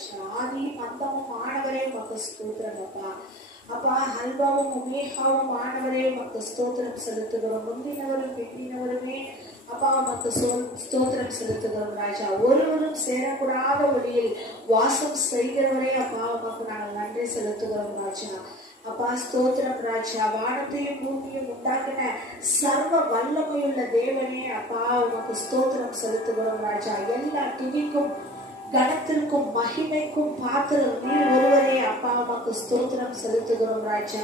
ராஜா. ஆதியும் அந்தமும் ஆனவரே உமக்கு ஸ்தோத்திரம் அப்பா. அப்பா அல்பாவும் ஒமேகாவும் ஆனவரே உமக்கு ஸ்தோத்திரம் செலுத்துகிறோம். முந்தினவரும் பிந்தினவருமே அப்பா உமக்கு ஸ்தோத்திரம் செலுத்துகிறோம் ராஜா. ஒருவரும் சேரக்கூடாத வழியில் வாசம் செய்கிறவரே அப்பா உமக்கு நாங்கள் நன்றி செலுத்துகிறோம் ராஜா. அப்பா ஸ்தோத்திரம் ராஜா. வானத்தையும் பூமியும் உண்டாக்கின சர்வ வல்லமையுள்ள தேவனே அப்பா உமக்கு ஸ்தோத்திரம் செலுத்துகிறோம் ராஜா. எல்லா துதிக்கும் கனத்திற்கும் மகிமைக்கும் பாத்திரம் நீர் ஒருவரே அப்பா உமக்கு ஸ்தோத்திரம் செலுத்துகிறோம் ராஜா.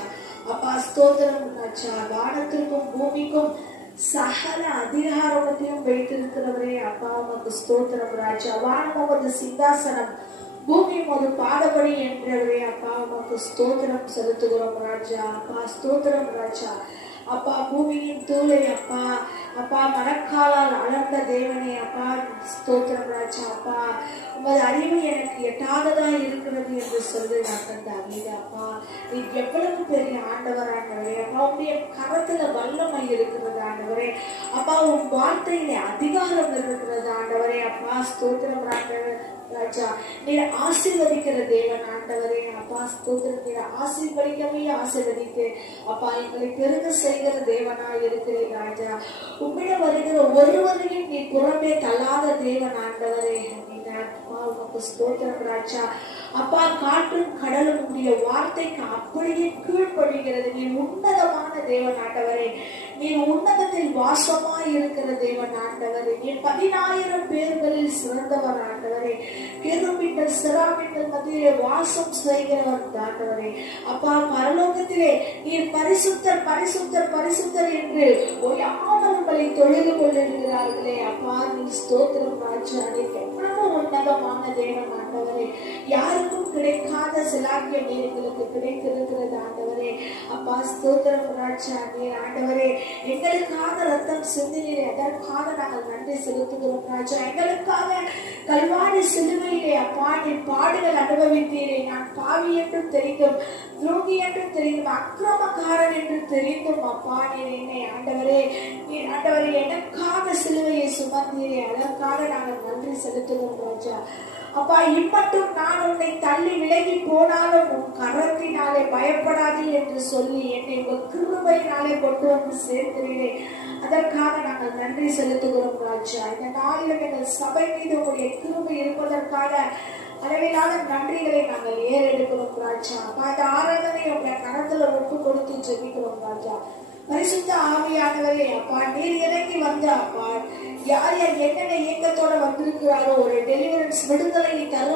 அப்பா ஸ்தோத்திரம் ராஜா. வானத்திற்கும் பூமிக்கும் சகல அதிகாரத்தையும் வைத்திருக்கிறவரே அப்பா உமக்கு ஸ்தோத்திரம் ராஜா. வானம் உமது சிங்காசனம், பூமி உமது பாதபடி என்றவரே அப்பா உமக்கு ஸ்தோத்திரம் செலுத்துகிறோம் ராஜா. அப்பா ஸ்தோத்திரம் ராஜா. அப்பா பூமியின் தூளை அப்பா அப்பா மரக்காலால் அளந்த தேவனே அப்பா ஸ்தோத்திரம் ராஜா. அப்பா உமது அறிவு எனக்கு எட்டாததா இருக்கிறது என்று சொல்லி நான் தாவீது அப்பா நீ எவ்வளவு பெரிய ஆண்டவர் ஆண்டவரே. அப்பா உடைய கரத்துல வல்லமை இருக்கிறது ஆண்டவரே. அப்பா உன் வார்த்தையிலே அதிகாரம் இருக்கிறது ஆண்டவரே. அப்பா ஸ்தோத்திரம் ராஜா. நீர் ஆசீர்வதிக்கிற தேவன் ஆண்டவரே. அப்பா ஸ்தோத்திரம். நீர் ஆசீர்வதிக்கவே ஆசீர்வதித்து அப்பா எங்களை பெருக செய்கிற தேவனா இருக்கிறேன் ராஜா. உம்மிடம் வருகிற ஒருவரையும் நீ புறமே தள்ளாத தேவன் ஆண்டவரே. உமக்கு ஸ்தோத்திரம் ராஜா. அப்பா காற்றும் கடலும் உடைய வார்த்தைக்கு அப்படியே கீழ்ப்படுகிறது. நீ உன்னதமான தேவன் ஆண்டவரே. நீ உன்னதத்தில் வாசமாய் இருக்கிற தேவன் ஆண்டவரே. நீ 10,000 பேர்களில் சிறந்தவர் ஆண்டவரே. கேருபீன்கள் செராபீன்கள் மத்தியிலே வாசம் செய்கிறவர் ஆண்டவரே. அப்பா பரலோகத்திலே நீர் பரிசுத்தர் பரிசுத்தர் பரிசுத்தர் என்று ஓயாமல் உங்களை தொழுது கொண்டிருக்கிறார்களே. அப்பா நீ ஸ்தோத்திரம் ராஜா. எவ்வளவு உன்னதமான தேவன் ஆண்டவரே. யாருக்கும் கிடைக்காத சிலாக்கியம் எங்களுக்கு கிடைத்திருக்கிறது ஆண்டவரே. அப்பா ஸ்தோத்திரம் ராஜா. நீர் ஆண்டவரே எங்களுக்காக ரத்தம் சிந்தினீரே, அதற்காக நாங்கள் நன்றி செலுத்துகிறோம் ராஜா. எங்களுக்காக கல்வாரி சிலுவையிலே அப்பா நீர் பாடுகள் அனுபவித்தீரே. நான் பாவி என்றும் தெரிந்தும் துரோகி என்றும் தெரிந்தும் அக்கிரமக்காரன் என்று தெரிந்தும் அப்பா நீர் என்னை ஆண்டவரே நீர் ஆண்டவரே எனக்காக சிலுவையை சுமந்தீரே. அதற்காக நாங்கள் நன்றி செலுத்துகிறோம் ராஜா. அப்பா இம்மட்டும் நான் உன்னை தள்ளி விலகி போனாலும் உன் கரத்தினாலே பயப்படாது என்று சொல்லி என்னை உங்கள் கிருபையினாலே கொண்டு வந்து சேர்க்கிறீரே. அதற்காக நாங்கள் நன்றி செலுத்துகிறோம் ராஜா. இந்த நாளிலும் எங்கள் சபை மீது உங்களுடைய கிருபை இருப்பதற்காக அளவிலான நன்றிகளை நாங்கள் ஏறெடுக்கிறோம் ராஜா. அப்பா இந்த ஆராதனை உங்களுடைய கரத்துல ஒப்பு கொடுத்து ஜெபிக்கிறோம் ராஜா. பரிசுத்த ஆவியானவரே அப்பா நீர் இறங்கி வந்து அப்பா யார் யார் என்னென்ன இயக்கத்தோட வந்திருக்கிறாரோ ஒரு டெலிவரன்ஸ் விடுதலை தரும்